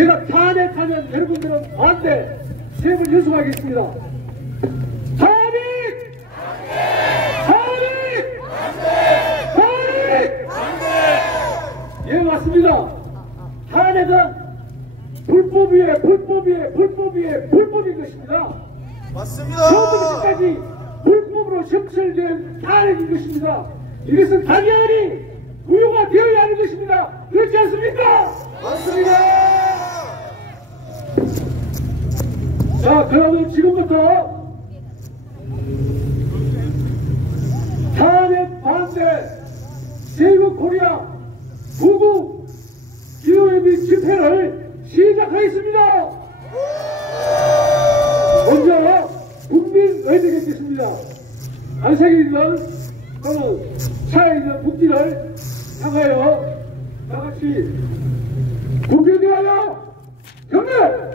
제가 탄핵하면 여러분들은 반대, 세 번 연속하겠습니다. 탄핵! 탄핵! 탄핵! 예, 맞습니다. 탄핵은 불법 위에 불법인 것입니다. 맞습니다. 처음부터 끝까지 불법으로 적설된 탄핵인 것입니다. 이것은 당연히 무효가 되어야 하는 것입니다. 그렇지 않습니까? 맞습니다. 자, 그러면 지금부터 탄핵 반대 세이브 코리아 구국 기후회비 집회를 시작하겠습니다. 먼저 국민의대 뵙겠습니다. 안색이는 또는 차에 있는 국기를 향하여 다같이 국회에 대하여 경례!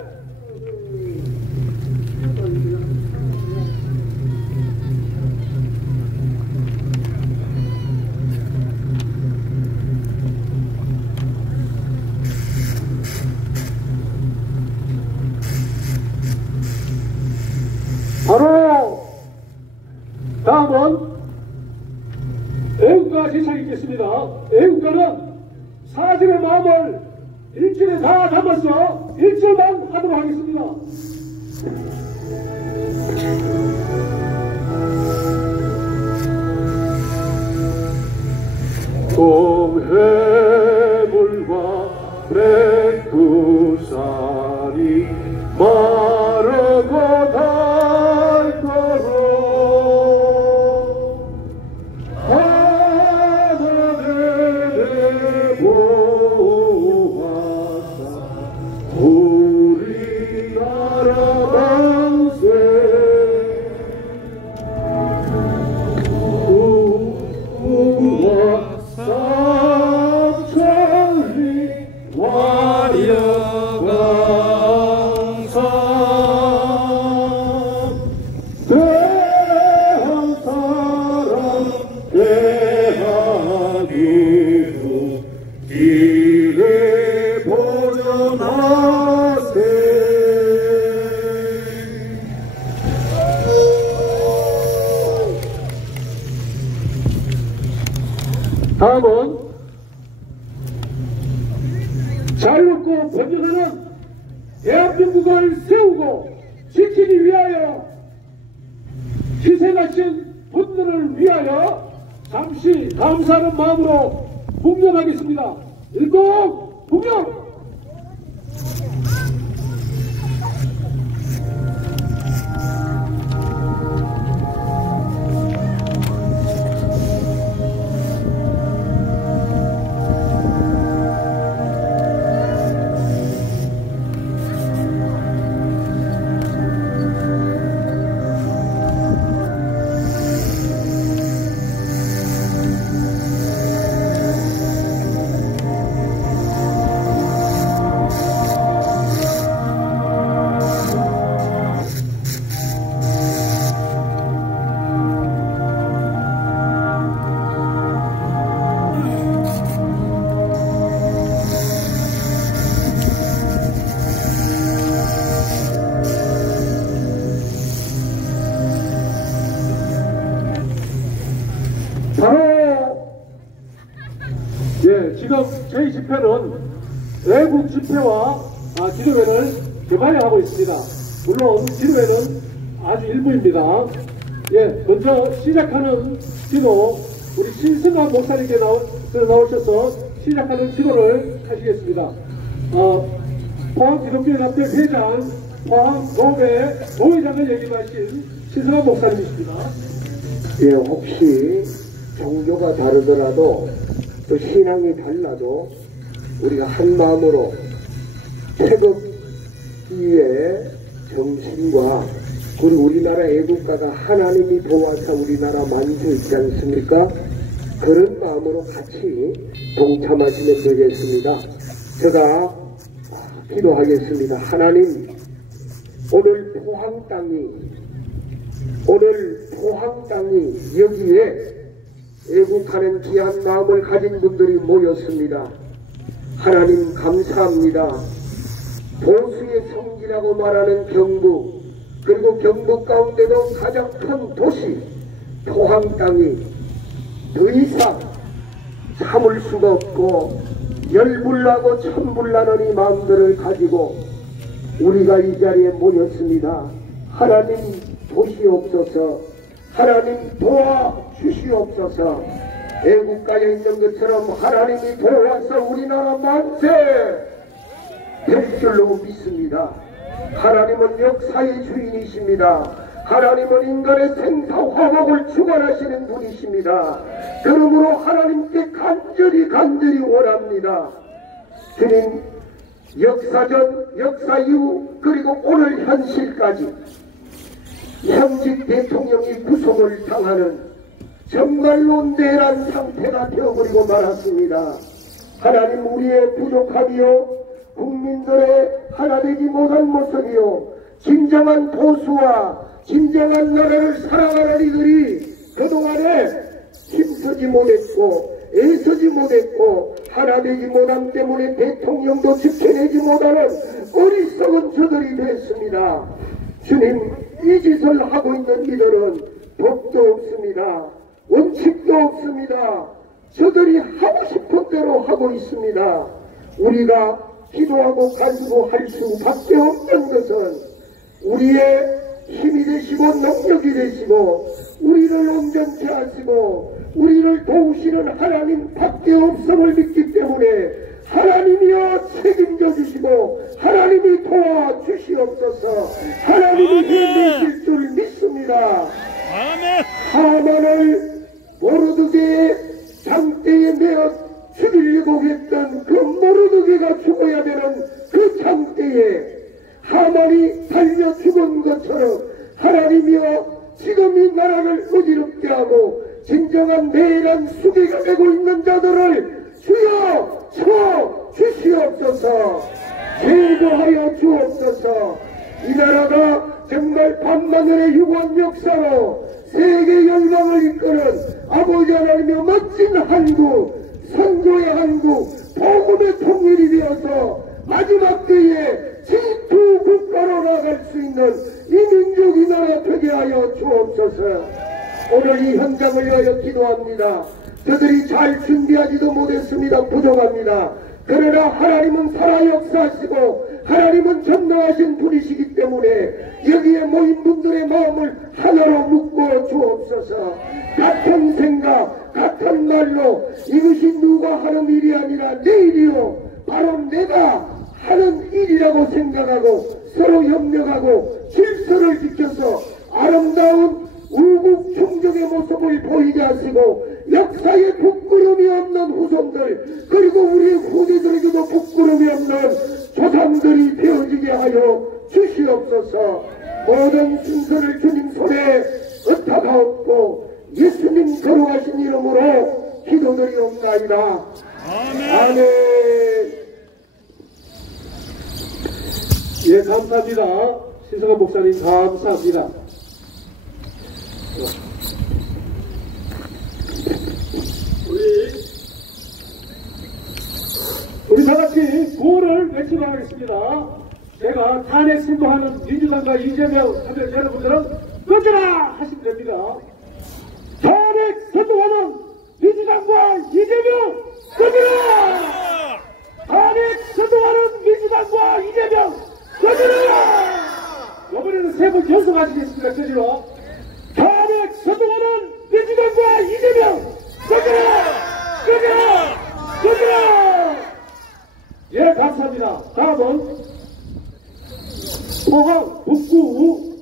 바로 다음은 애국가 제창이 있겠습니다. 애국가는 사실의 마음을 일절에 다 담아서 일절만 하도록 하겠습니다. 동해물과 백두산이 마르고 닳도록 하늘에 보았다 우리나라 만세 우와 삼천리 와여강산 대한사랑 대한민국 길에 보존하세. 다음은 자유롭고 번영하는 대한민국을 세우고 지키기 위하여 희생하신 분들을 위하여 잠시 감사하는 마음으로 공연하겠습니다. 일동 공연! 지금 저희 집회는 애국 집회와 기도회를 개발해 하고 있습니다. 물론 기도회는 아주 일부입니다. 먼저 시작하는 기도 우리 신승환 목사님께 나오셔서 시작하는 기도를 하시겠습니다. 포항기독교연합회 회장, 포항노회 노회장을 역임하신 신승환 목사님이십니다. 혹시 종교가 다르더라도 또 신앙이 달라도 우리가 한 마음으로 태극기의 정신과 그리고 우리나라 애국가가 하나님이 도와서 우리나라 만들지 않습니까? 그런 마음으로 같이 동참하시면 되겠습니다. 제가 기도하겠습니다. 하나님, 오늘 포항 땅이 여기에 애국하는 귀한 마음을 가진 분들이 모였습니다. 하나님 감사합니다. 보수의 성지라고 말하는 경북, 그리고 경북 가운데도 가장 큰 도시 포항 땅이 더 이상 참을 수가 없고 열불나고 천불나는 이 마음들을 가지고 우리가 이 자리에 모였습니다. 하나님 도시옵소서, 하나님 도와주시옵소서. 애국가에 있는 것처럼 하나님이 도와서 우리나라 만세 될 줄로 믿습니다. 하나님은 역사의 주인이십니다. 하나님은 인간의 생사화복을 주관하시는 분이십니다. 그러므로 하나님께 간절히 원합니다. 주님, 역사 전, 역사 이후, 그리고 오늘 현실까지 현직 대통령이 구속을 당하는 정말로 내란 상태가 되어버리고 말았습니다. 하나님, 우리의 부족함이요, 국민들의 하나 되지 못한 모습이요, 진정한 보수와 진정한 나라를 사랑하는 이들이 그동안에 힘쓰지 못했고 애쓰지 못했고 하나 되지 못함 때문에 대통령도 지켜내지 못하는 어리석은 저들이 됐습니다. 주님, 이 짓을 하고 있는 이들은 법도 없습니다. 원칙도 없습니다. 저들이 하고 싶은 대로 하고 있습니다. 우리가 기도하고 간구할 수밖에 없는 것은 우리의 힘이 되시고 능력이 되시고 우리를 온전케 하시고 우리를 도우시는 하나님 밖에 없음을 믿기 때문에 하나님이여 책임져 주시고 하나님이 도와주시옵소서. 하나님이 해내실 줄 믿습니다. 하만을 모르드게의 장대에 매어 죽이려고 했던 그 모르드게가 죽어야 되는 그 장대에 하만이 달려 죽은 것처럼 하나님이여 지금 이 나라를 어지럽게 하고 진정한 내란 수괴가 되고 있는 자들을 주여 쳐 주시옵소서. 제거하여 주옵소서. 이 나라가 정말 반만년의 유구한 역사로 세계 열방을 이끄는 아버지 하나님의 멋진 한국, 선교의 한국, 복음의 통일이 되어서 마지막 때에 G2 국가로 나갈 수 있는 이 민족 이 나라 되게 하여 주옵소서. 오늘 이 현장을 위하여 기도합니다. 저들이 잘 준비하지도 못했습니다. 부족합니다. 그러나 하나님은 살아 역사하시고 하나님은 전능하신 분이시기 때문에 여기에 모인 분들의 마음을 하나로 묶어 주옵소서. 같은 생각, 같은 말로 이것이 누가 하는 일이 아니라 내 일이요 바로 내가 하는 일이라고 생각하고 서로 협력하고 질서를 지켜서 아름다운 우국 충정의 모습을 보이게 하시고 역사에 부끄러움이 없는 후손들 그리고 우리 후대들에게도 부끄러움이 없는 조상들이 되어지게 하여 주시옵소서. 모든 순서를 주님 손에 의탁하옵고 예수님 걸어가신 이름으로 기도드리옵나이다. 아멘. 예, 감사합니다. 신성한 목사님 감사합니다. 우리 다같이 구호를 외치도록 하겠습니다. 제가 탄핵 선동하는 민주당과 이재명 하면 여러분들은 꺼져라 하시면 됩니다. 탄핵 선동하는 민주당과 이재명 꺼져라! 탄핵 선동하는 민주당과 이재명 꺼져라! 이번에는 세 번 연속하시겠습니다. 꺼져라! 탄핵 선동하는 민주당과 이재명 꺼져라! 꺼져라! 꺼져라! 예, 감사합니다. 다음은 포항 북구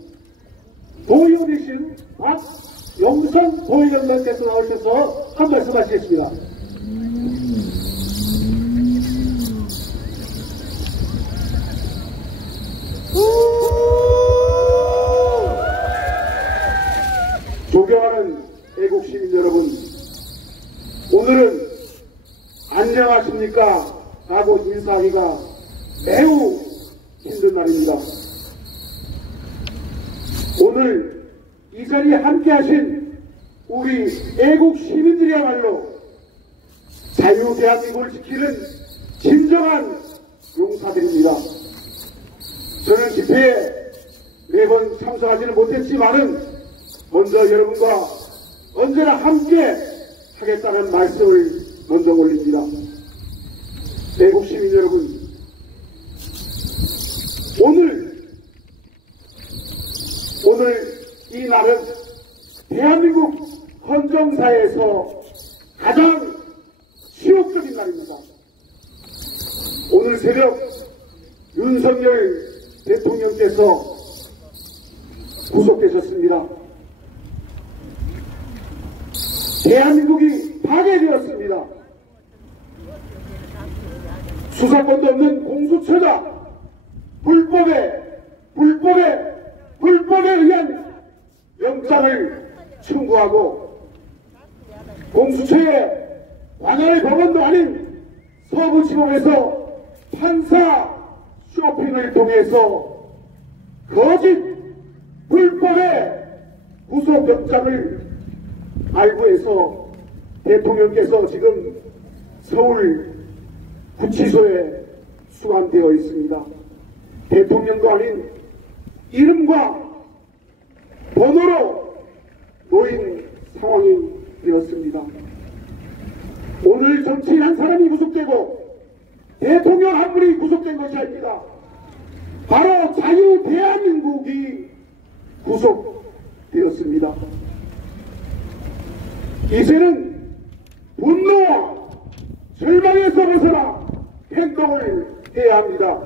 도의원이신 박영선 도의원님께서 나오셔서 한 말씀 하시겠습니다. 존경하는 애국시민 여러분, 오늘은 안녕하십니까 하고 인사하기가 매우 힘든 날입니다. 오늘 이 자리에 함께 하신 우리 애국 시민들이야말로 자유 대한민국을 지키는 진정한 용사들입니다. 저는 집회에 매번 참석하지는 못했지만은 먼저 여러분과 언제나 함께 하겠다는 말씀을 먼저 올립니다. 애국 시민 여러분, 오늘 이 날은 대한민국 헌정사에서 가장 치욕적인 날입니다. 오늘 새벽 윤석열 대통령께서 구속되셨습니다. 대한민국이 파괴되었습니다. 수사권도 없는 공수처가 불법에 의한 영장을 청구하고 공수처의 관할 법원도 아닌 서부지법에서 판사 쇼핑을 통해서 거짓 불법의 구속영장을 발부해서 대통령께서 지금 서울 구치소에 수감되어 있습니다. 대통령도 아닌 이름과 번호로 놓인 상황이 되었습니다. 오늘 정치인 한 사람이 구속되고 대통령 한 분이 구속된 것이 아닙니다. 바로 자유 대한민국이 구속되었습니다. 이제는 분노와 절망에서 벗어나 행동을 해야 합니다.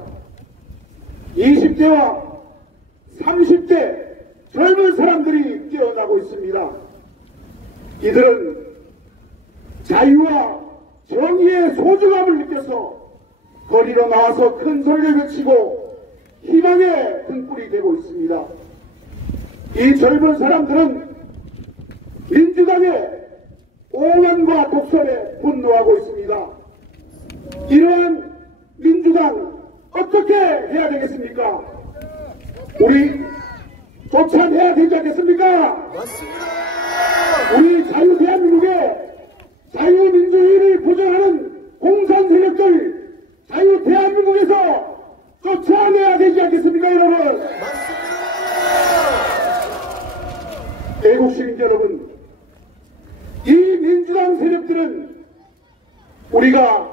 20대와 30대 젊은 사람들이 깨어나고 있습니다. 이들은 자유와 정의의 소중함을 느껴서 거리로 나와서 큰 소리를 외치고 희망의 등불이 되고 있습니다. 이 젊은 사람들은 민주당의 오만과 독선에 분노하고 있습니다. 이러한 민주당 어떻게 해야 되겠습니까? 우리 쫓아내야 되지 않겠습니까? 맞습니다. 우리 자유 대한민국의 자유민주주의를 보장하는 공산 세력들 자유 대한민국에서 쫓아내야 되지 않겠습니까, 여러분? 맞습니다. 애국시민 여러분, 이 민주당 세력들은 우리가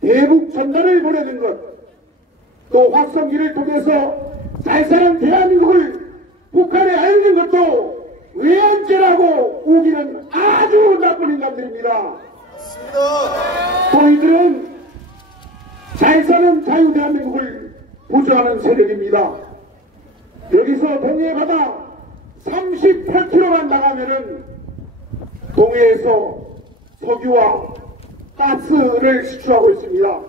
대북 전단을 보내는 것, 또 확성기를 통해서 잘 사는 대한민국을 북한에 알리는 것도 외환죄라고 우기는 아주 나쁜 인간들입니다. 맞습니다. 또 이들은 잘 사는 자유 대한민국을 부정하는 세력입니다. 여기서 동해 바다 38km만 나가면은 동해에서 석유와 가스를 시추하고 있습니다.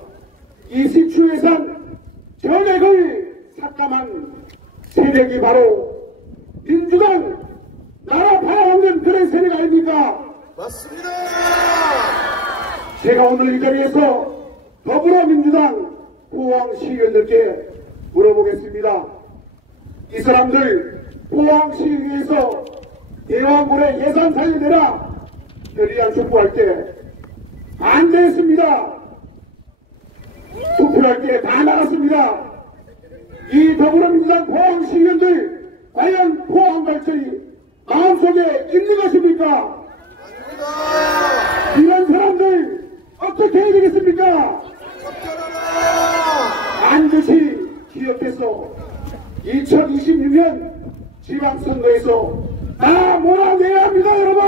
이 시추 예산 전액을 삭감한 세력이 바로 민주당 나라 팔아먹는 그런 세력 아닙니까? 맞습니다. 제가 오늘 이 자리에서 더불어민주당 포항시의원들께 물어보겠습니다. 이 사람들 포항시의회에서 대왕군의 예산 살려내라 결의안 촉구할 때 반대했습니다. 투표할 때 다 나갔습니다. 이 더불어민주당 포항시의원들 과연 포항갈증이 마음속에 있는 것입니까? 아닙니다. 이런 사람들 어떻게 해야 되겠습니까? 반드시 기억해서 2026년 지방선거에서 다 몰아내야 합니다, 여러분!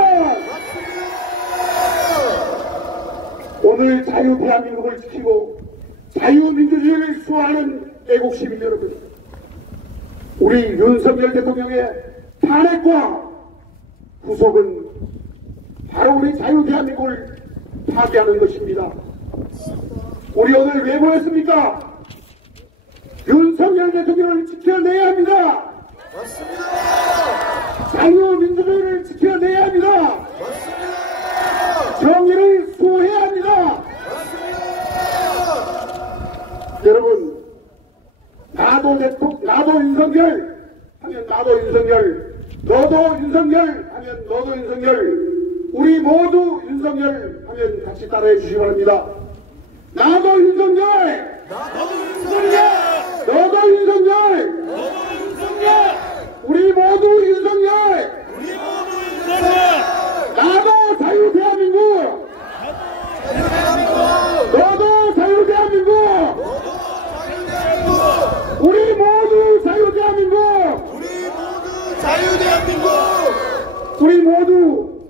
오늘 자유 대한민국을 지키고 자유민주주의를 수호하는 애국시민 여러분, 우리 윤석열 대통령의 탄핵과 구속은 바로 우리 자유 대한민국을 파괴하는 것입니다. 우리 오늘 왜 모였습니까? 윤석열 대통령을 지켜내야 합니다. 맞습니다. 자유민주주의를 지켜내야 합니다. 맞습니다. 정의를 수호해야 합니다. 맞습니다. 여러분, 나도 윤석열 하면 나도 윤석열, 너도 윤석열 하면 너도 윤석열, 우리 모두 윤석열 하면 같이 따라해 주시기 바랍니다. 나도 윤석열, 너도 윤석열! 우리 모두 윤석열! 나도 자유 대한민국! 너도 자유 대한민국! 우리 모두 자유 대한민국! 우리 모두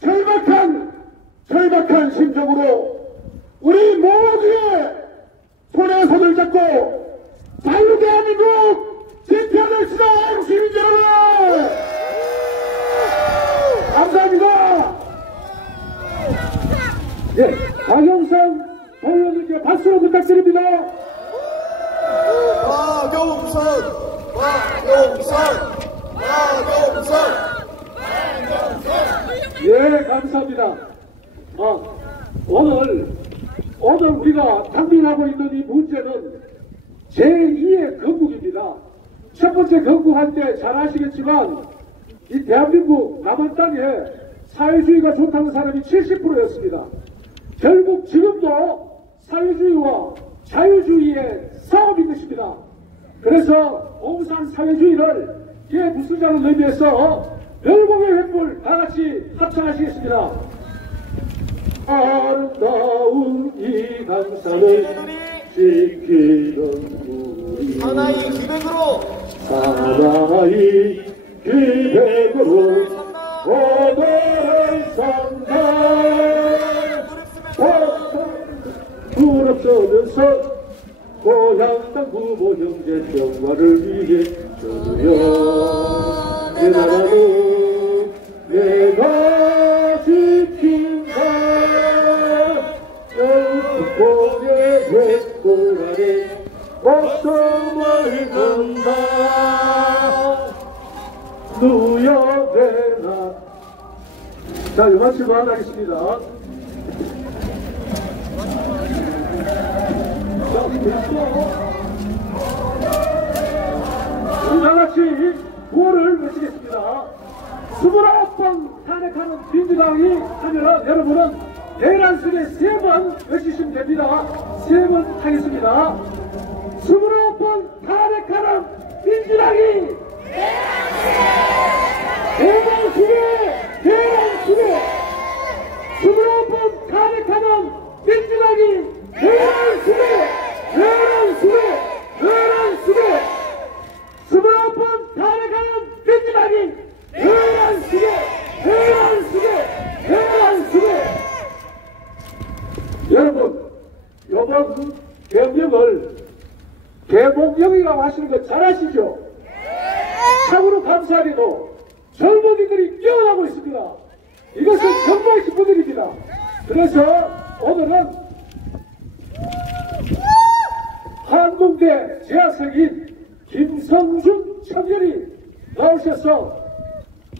절박한 심정으로 우리 모두의 손에 손을 잡고 자유 대한민국 지켜냅시다. 시민 여러분 감사합니다. 예, 박영선 의원님께 박수로 부탁드립니다. 예, 감사합니다. 오늘 우리가 당면하고 있는 이 문제는 제2의 건국입니다. 첫 번째 건국할 때 잘 아시겠지만 이 대한민국 남한 땅에 사회주의가 좋다는 사람이 70%였습니다. 결국 지금도 사회주의와 자유주의의 싸움인 것입니다. 그래서 공산 사회주의를 부수자는 의미에서 멸공의 횃불 다같이 합창하시겠습니다. 아름다운 이 강산을 지키는 우리 하나의 기백으로 오늘의 산다 부럽서면서 고향 땅 부모 형제 평화를 위해 저주여 내 나라는 내가 지킨다 영국의 횃불 아래 목숨을 건다 누여대나. 자, 이만 출발하겠습니다. 우리 다같이 구호를 외치겠습니다. 29번 탄핵하는 민주당이 하면은 여러분은 대란 속에 3번 외치시면 됩니다. 3번 하겠습니다. 29번 탄핵하는 민주당이 대란 속에 29번 탄핵하는 민주당이 대란 속에 29번 탄핵하는 민주당이 대란 속에 여러분, 요번 개명을 개몽령이라고 하시는 거 잘 아시죠? 참으로 감사하게도 젊은이들이 깨어나고 있습니다. 이것은 정말 기쁜 일입니다. 그래서 오늘은 한국대 재학생인 김성준 청년이 나오셔서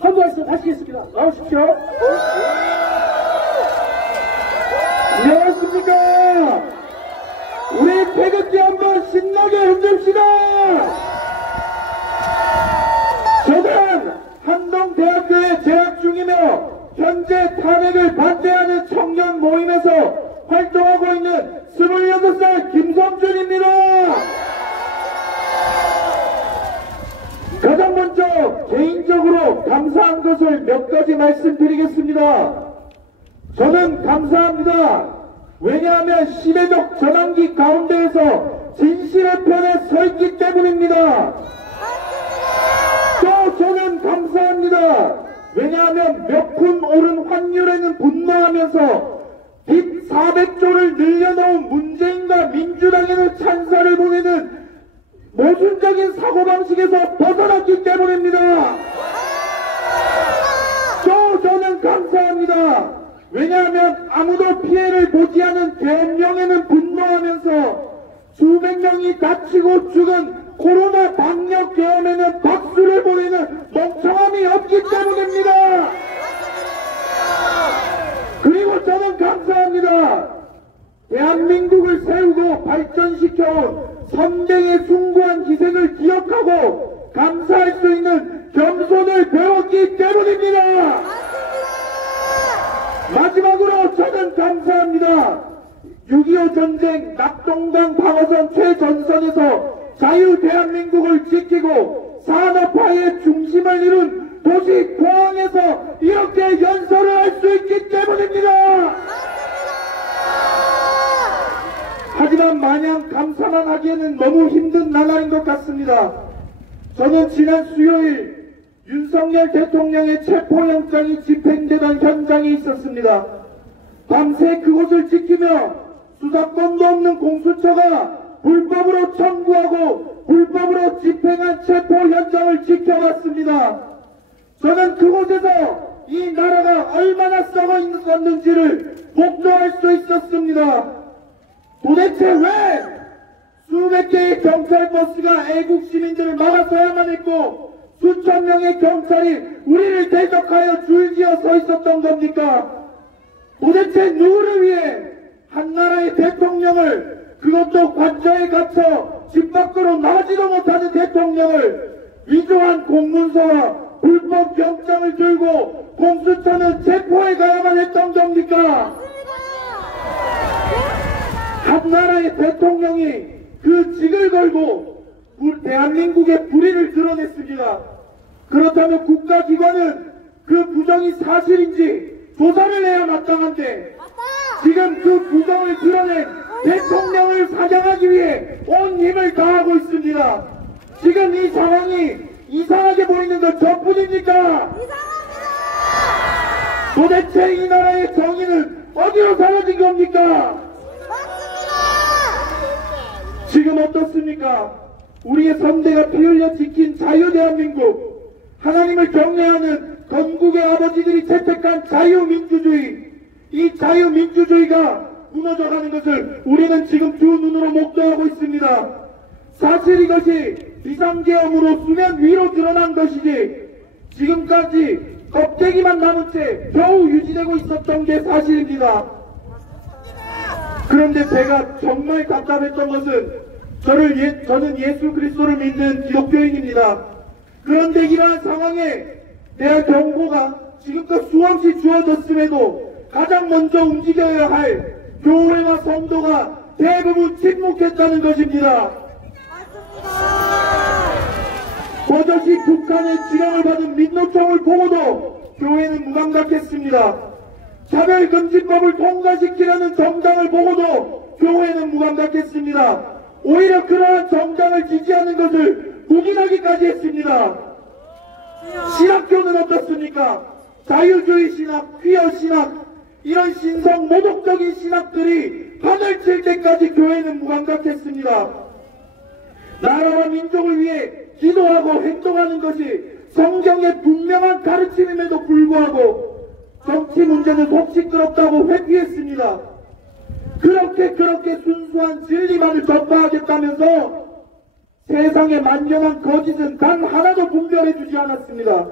한 말씀 하시겠습니다. 나오십시오. 안녕하십니까. 우리 태극기 한번 신나게 흔듭시다. 저는 한동대학교에 재학 중이며 현재 탄핵을 반대하는 청년 모임에서 활동하고 있는 26살 김성준입니다. 가장 먼저 개인적으로 감사한 것을 몇 가지 말씀드리겠습니다. 저는 감사합니다. 왜냐하면 시대적 전환기 가운데에서 진실의 편에 서 있기 때문입니다. 또 저는 감사합니다. 왜냐하면 몇 푼 오른 환율에는 분노하면서 빚 400조를 늘려놓은 문재인과 민주당에는 찬사를 보내는 모순적인 사고방식에서 벗어났기 때문입니다. 또 저는 감사합니다. 왜냐하면 아무도 피해를 보지 않은 계엄령에는 분노하면서 수백 명이 다치고 죽은 코로나 방역 계엄에는 박수를 보내는 멍청함이 없기 때문입니다. 그리고 저는 감사합니다. 대한민국을 세우고 발전시켜온 선대의 숭고한 희생을 기억하고 감사할 수 있는 겸손을 배웠기 때문입니다. 마지막으로 저는 감사합니다. 6.25 전쟁 낙동강 방어선 최전선에서 자유 대한민국을 지키고 산업화의 중심을 이룬 도시 공항에서 이렇게 연설을 할 수 있기 때문입니다. 하지만 마냥 감사만 하기에는 너무 힘든 나날인 것 같습니다. 저는 지난 수요일 윤석열 대통령의 체포영장이 집행되던 현장에 있었습니다. 밤새 그곳을 지키며 수사권도 없는 공수처가 불법으로 청구하고 불법으로 집행한 체포 현장을 지켜봤습니다. 저는 그곳에서 이 나라가 얼마나 썩어 있었는지를 목도할 수 있었습니다. 도대체 왜 수백 개의 경찰 버스가 애국 시민들을 막아서야만 했고 수천 명의 경찰이 우리를 대적하여 줄지어 서 있었던 겁니까? 도대체 누구를 위해 한 나라의 대통령을, 그것도 관저에 갇혀 집 밖으로 나가지도 못하는 대통령을 위조한 공문서와 불법 영장을 들고 공수처는 체포해 가야만 했던 겁니까? 한 나라의 대통령이 그 직을 걸고 대한민국의 불의를 드러냈습니다. 그렇다면 국가기관은 그 부정이 사실인지 조사를 해야 마땅한데 지금 그 부정을 드러낸 대통령을 사장하기 위해 온 힘을 다하고 있습니다. 지금 이 상황이 이상하게 보이는 것 저뿐입니까? 도대체 이 나라의 정의는 어디로 사라진 겁니까? 지금 어떻습니까? 우리의 선대가 피 흘려 지킨 자유 대한민국, 하나님을 경외하는 건국의 아버지들이 채택한 자유민주주의, 이 자유민주주의가 무너져가는 것을 우리는 지금 두 눈으로 목도하고 있습니다. 사실 이것이 비상계엄으로 수면 위로 드러난 것이지 지금까지 껍데기만 남은 채 겨우 유지되고 있었던 게 사실입니다. 그런데 제가 정말 답답했던 것은 저는 예수 그리스도를 믿는 기독교인입니다. 그런데 이러한 상황에 대한 경고가 지금껏 수없이 주어졌음에도 가장 먼저 움직여야 할 교회와 성도가 대부분 침묵했다는 것입니다. 버젓이 북한의 지령을 받은 민노총을 보고도 교회는 무감각했습니다. 차별금지법을 통과시키려는 정당을 보고도 교회는 무감각했습니다. 오히려 그러한 정당을 지지하는 것을 묵인하기까지 했습니다. 신학교는 어떻습니까? 자유주의 신학, 퀴어 신학, 이런 신성 모독적인 신학들이 판을 칠 때까지 교회는 무감각했습니다. 나라와 민족을 위해 기도하고 행동하는 것이 성경의 분명한 가르침임에도 불구하고 정치 문제는 속 시끄럽다고 회피했습니다. 그렇게 순수한 진리만을 전파하겠다면서 세상의 만연한 거짓은 단 하나도 분별해주지 않았습니다.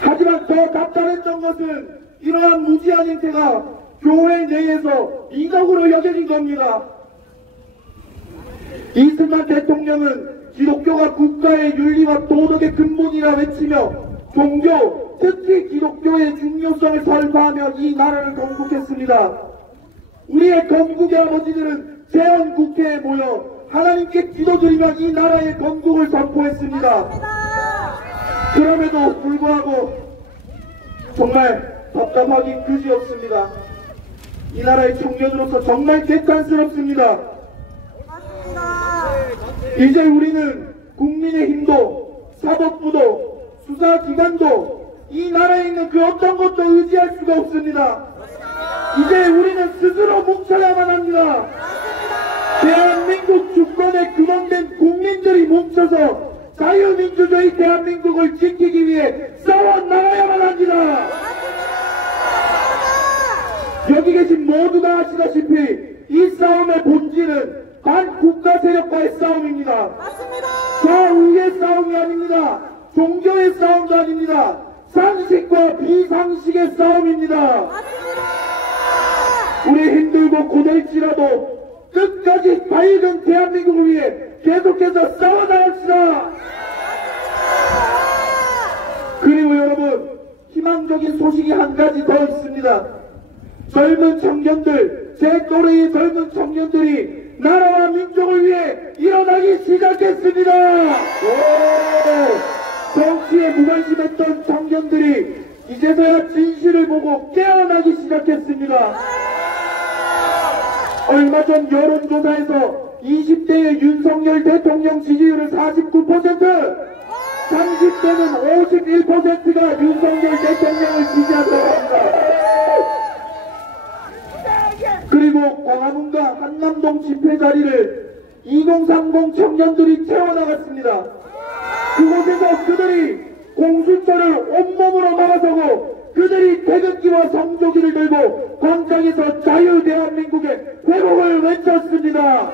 하지만 더 답답했던 것은 이러한 무지한 행태가 교회 내에서 이덕으로 여겨진 겁니다. 이승만 대통령은 기독교가 국가의 윤리와 도덕의 근본이라 외치며 종교, 특히 기독교의 중요성을 설파하며 이 나라를 건국했습니다. 우리의 건국의 아버지들은 재헌국회에 모여 하나님께 기도드리며 이 나라의 건국을 선포했습니다. 그럼에도 불구하고 정말 답답하기 그지없습니다. 이 나라의 청년으로서 정말 객관스럽습니다. 이제 우리는 국민의힘도 사법부도 수사기관도 이 나라에 있는 그 어떤 것도 의지할 수가 없습니다. 이제 우리는 스스로 뭉쳐야만 합니다. 대한민국 주권에 근원된 국민들이 뭉쳐서 자유민주주의 대한민국을 지키기 위해 싸워 나가야만 합니다. 여기 계신 모두가 아시다시피 이 싸움의 본질은 반국가 세력과의 싸움입니다. 좌우의 싸움이 아닙니다. 종교의 싸움도 아닙니다. 상식과 비상식의 싸움입니다. 우리 힘들고 고될지라도 끝까지 밝은 대한민국을 위해 계속해서 싸워나갑시다. 그리고 여러분, 희망적인 소식이 한 가지 더 있습니다. 젊은 청년들, 제 또래의 젊은 청년들이 나라와 민족을 위해 일어나기 시작했습니다. 정치에 무관심했던 청년들이 이제서야 진실을 보고 깨어나기 시작했습니다. 얼마 전 여론조사에서 20대의 윤석열 대통령 지지율은 49%, 30대는 51%가 윤석열 대통령을 지지한다고 합니다. 그리고 광화문과 한남동 집회 자리를 2030 청년들이 채워나갔습니다. 그곳에서 그들이 공수처를 온몸으로 막아서고 그들이 태극기와 성조기를 들고 광장에서 자유 대한민국의 회복을 외쳤습니다.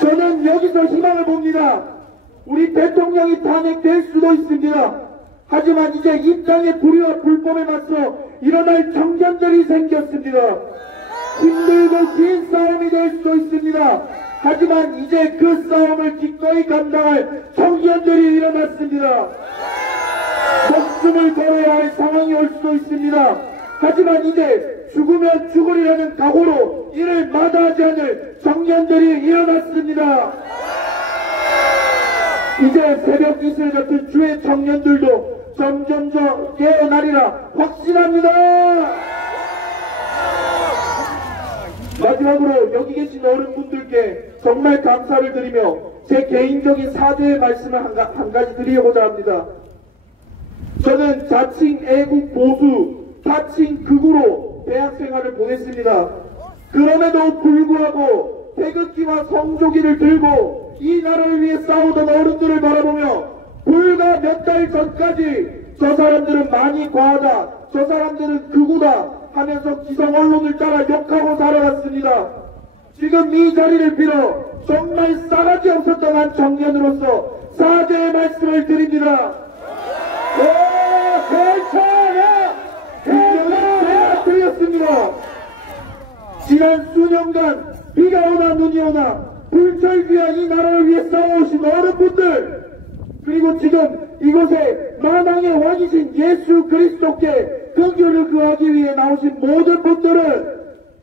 저는 여기서 희망을 봅니다. 우리 대통령이 탄핵될 수도 있습니다. 하지만 이제 이 땅의 불의와 불법에 맞서 일어날 청년들이 생겼습니다. 힘들고 긴 싸움이 될 수도 있습니다. 하지만 이제 그 싸움을 기꺼이 감당할 청년들이 일어났습니다. 목숨을 걸어야 할 상황이 올 수도 있습니다. 하지만 이제 죽으면 죽으리라는 각오로 이를 마다하지 않을 청년들이 일어났습니다. 이제 새벽 이슬 같은 주의 청년들도 점점 더 깨어나리라 확신합니다. 마지막으로 여기 계신 어른분들께 정말 감사를 드리며 제 개인적인 사죄의 말씀을 한 가지 드리고자 합니다. 저는 자칭 애국 보수, 자칭 극우로 대학 생활을 보냈습니다. 그럼에도 불구하고 태극기와 성조기를 들고 이 나라를 위해 싸우던 어른들을 바라보며 불과 몇 달 전까지 저 사람들은 많이 과하다, 저 사람들은 극우다 하면서 기성 언론을 따라 욕하고 살아왔습니다. 지금 이 자리를 빌어 정말 싸가지 없었던 한 청년으로서 사죄의 말씀을 드립니다. 괜찮아! 제가 틀렸습니다. 지난 수년간 비가 오나 눈이 오나 불철귀한 이 나라를 위해 싸워오신 어른분들, 그리고 지금 이곳에 만왕의 왕이신 예수 그리스도께 긍휼을 구하기 위해 나오신 모든 분들은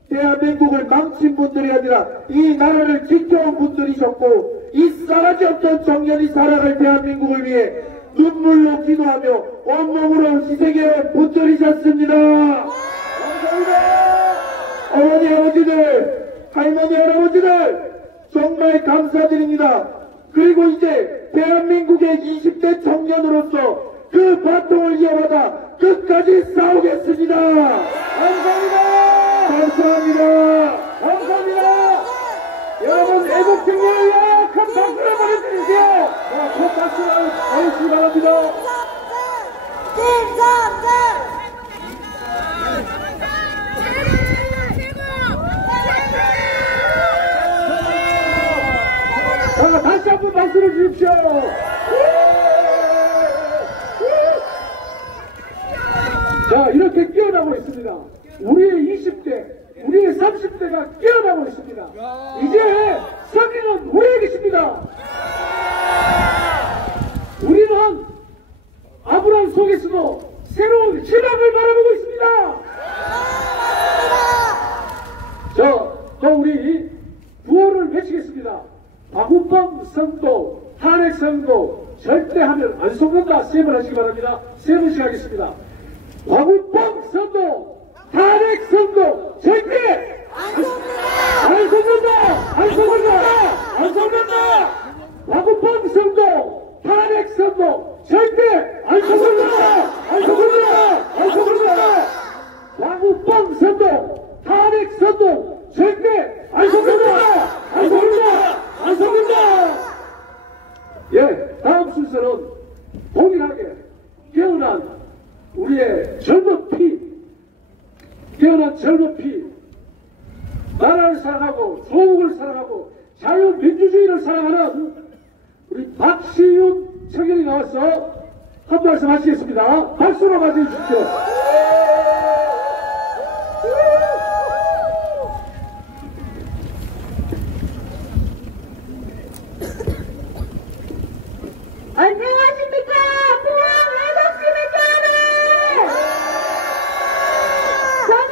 대한민국을 망친 분들이 아니라 이 나라를 지켜온 분들이셨고, 이 싸가지 없던 청년이 살아갈 대한민국을 위해 눈물로 기도하며 온몸으로 희생해온 분들이셨습니다. 감사합니다. 어머니 아버지들, 할머니 할아버지들 정말 감사드립니다. 그리고 이제 대한민국의 20대 청년으로서 그 바통을 이어받아 끝까지 싸우겠습니다. 감사합니다. 감사합니다. 감사합니다. 여러분 애국 승리를 위해 큰 박수를 보내주세요. 자, 큰 박수를 보내주시기 바랍니다. 자, 다시 한번 박수를 주십시오. 자, 이렇게 깨어나고 있습니다. 우리의 20대, 우리의 30대가 깨어나고 있습니다. 이제 승리는 우리에게 있습니다. 우리는 아브라함 속에서도 새로운 희망을 바라보고 있습니다. 자, 우리 구호를 외치겠습니다. 박우범 선도, 탄핵 선도 절대 하면 안 속는다. 세 번 하시기 바랍니다. 세 번씩 하겠습니다. 박우범 선도, 탄핵 선도 절대 안 속는다. 안 속는다. 안 속는다. 박우범 선도, 탄핵 선도 절대 안 속는다. 안 속는다. 안 속는다. 박우범 선도, 탄핵 선도 절대 안 속는다. 안 속는다. 안 속는다. 예, 다음 순서는 동일하게 깨어난 우리의 젊은 피, 깨어난 젊은 피, 나라를 사랑하고 조국을 사랑하고 자유민주주의를 사랑하는 우리 박시윤 청년이 나와서 한 말씀 하시겠습니다. 박수로 맞이해 주십시오. 안녕하십니까? 포항 애국심의 깨어남! 저는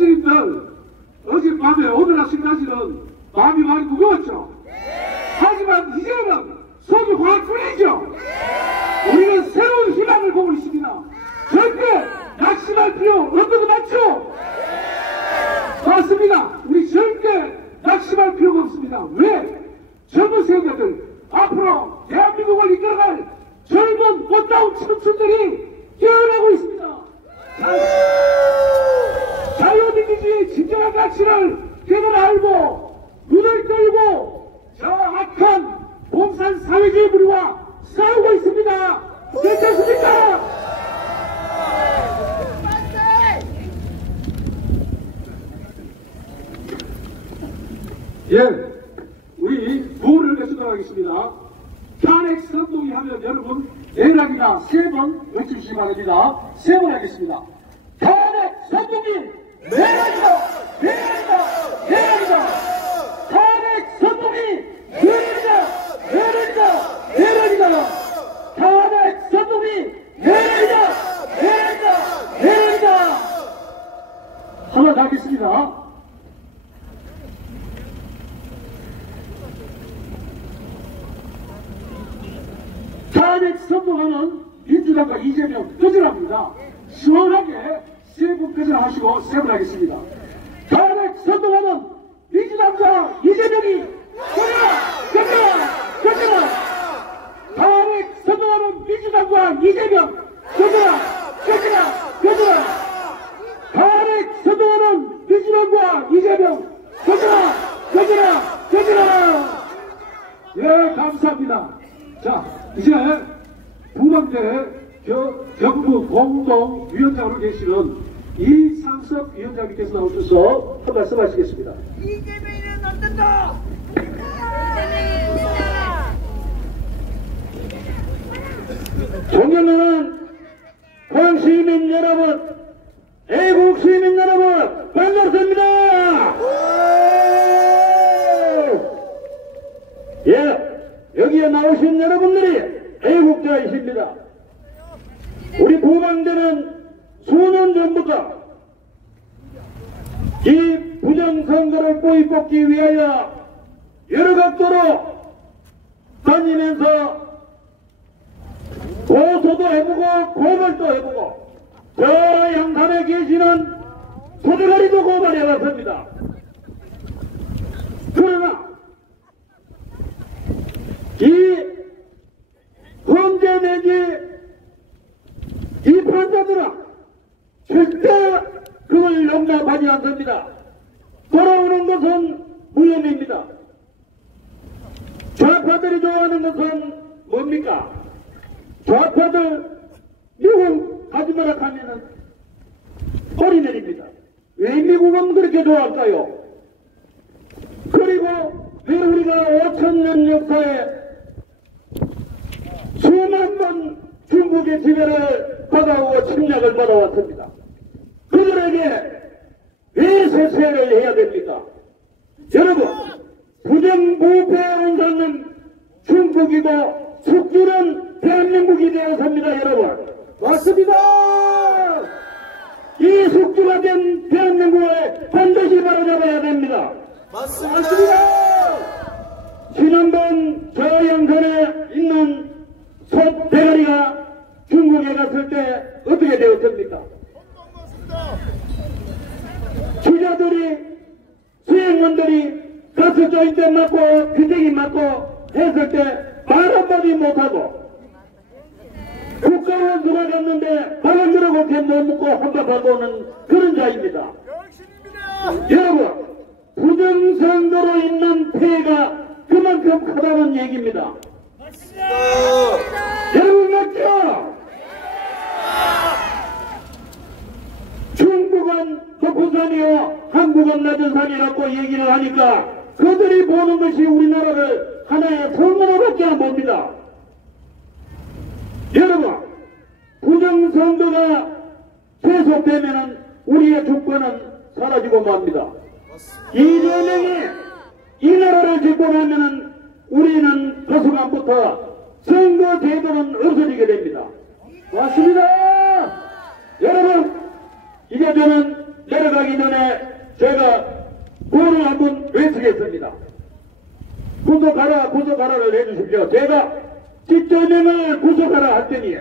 공주님들 어젯밤에 오늘 아침까지는 마음이 많이 무거웠죠. 하지만 이제는 속이 확 뚫리죠. 우리는 새로운 희망을 보고 있습니다. 절대 낙심할 필요 없는 거 맞죠? 맞습니다. 우리 절대 낙심할 필요가 없습니다. 왜? 젊은 세대들 앞으로 대한민국을 이끌어갈 젊은 꽃다운 청춘들이 깨어나고 있습니다. 자유민주주의의 진정한 가치를 깨달아 알고 눈을 끌고 저 악한 공산 사회주의 무리와 싸우고 있습니다. 괜찮습니까? 예, 우리 구호를 내주도록 하겠습니다. 탄핵 선동이 하면 여러분 내일하기나 3번 외치시기 바랍니다. 3번 하겠습니다. 탄핵 선동이 내일하기다! 내일하기다! 내일하기다! 탄핵 선동이 내일하기다! 내일하기다! 내일하기다! 탄핵 선동이 내일하기다! 내일하기다! 내일하기다! 하나 더 하겠습니다. 탄핵 선동하는 민주당과 이재명 끄질합니다. 시원하게 3분 끄질하시고 3분 하겠습니다. 탄핵 선동하는 민주당과 이재명이 끄질아! 탄핵 선동하는 민주당과 이재명 끄질아! 탄핵 선동하는 민주당과 이재명 끄질아! 예, 감사합니다. 자, 이제 부방대 경부 공동위원장으로 계시는 이상섭 위원장님께서 나오셔서 한 말씀 하시겠습니다. 이재명이는 어떤다? 존경하는 포항시민 여러분, 애국시민 여러분, 반갑습니다! 예, 여기에 나오신 여러분들이 애국자이십니다. 우리 부방대는 수년 전부터 이 부정선거를 뿌이뽑기 위하여 여러 각도로 다니면서 고소도 해보고 고발도 해보고 저 양산에 계시는 소대가리도 고발해왔습니다. 그러나 이 헌재 내지 이 판사들은 절대 그걸 용납하지 않습니다. 돌아오는 것은 무혐의입니다. 좌파들이 좋아하는 것은 뭡니까? 좌파들 미국 가지 마라 하면은 허리 내립니다. 왜 미국은 그렇게 좋아할까요? 그리고 왜 우리가 5,000년 역사에 수만 번 중국의 지배를 받아오고 침략을 받아왔습니다. 그들에게 왜 세세를 해야 됩니까? 여러분, 부정부패에 온사는 중국이고 숙주는 대한민국이 되었습니다. 여러분, 맞습니다. 이 숙주가 된 대한민국을 반드시 바로잡아야 됩니다. 맞습니다. 지난번 저 양산에 있는 소대가리가 중국에 갔을 때 어떻게 되었습니까? 기자들이, 수행원들이 가스 조인트 맞고 규정이 맞고 했을 때 말 한마디 못하고 국가원수가 갔는데 밥을 주라고 못 먹고 혼자 받아오는 그런 자입니다. 여러분, 부정선거로 있는 폐해가 그만큼 크다는 얘기입니다. 여러분 맞죠? 중국은 높은 산이요 한국은 낮은 산이라고 얘기를 하니까 그들이 보는 것이 우리나라를 하나의 성문으로밖에 안 봅니다. 여러분, 부정선거가 계속되면 우리의 주권은 사라지고 맙니다. 이재명이 이 나라를 짓고 나면 우리는 그 순간부터 선거 제도는 없어지게 됩니다. 맞습니다. 여러분, 이제 저는 내려가기 전에 제가 구호를 한번 외치겠습니다. 구속하라, 구속하라를 해주십시오. 제가 기태명을 구속하라 할 테니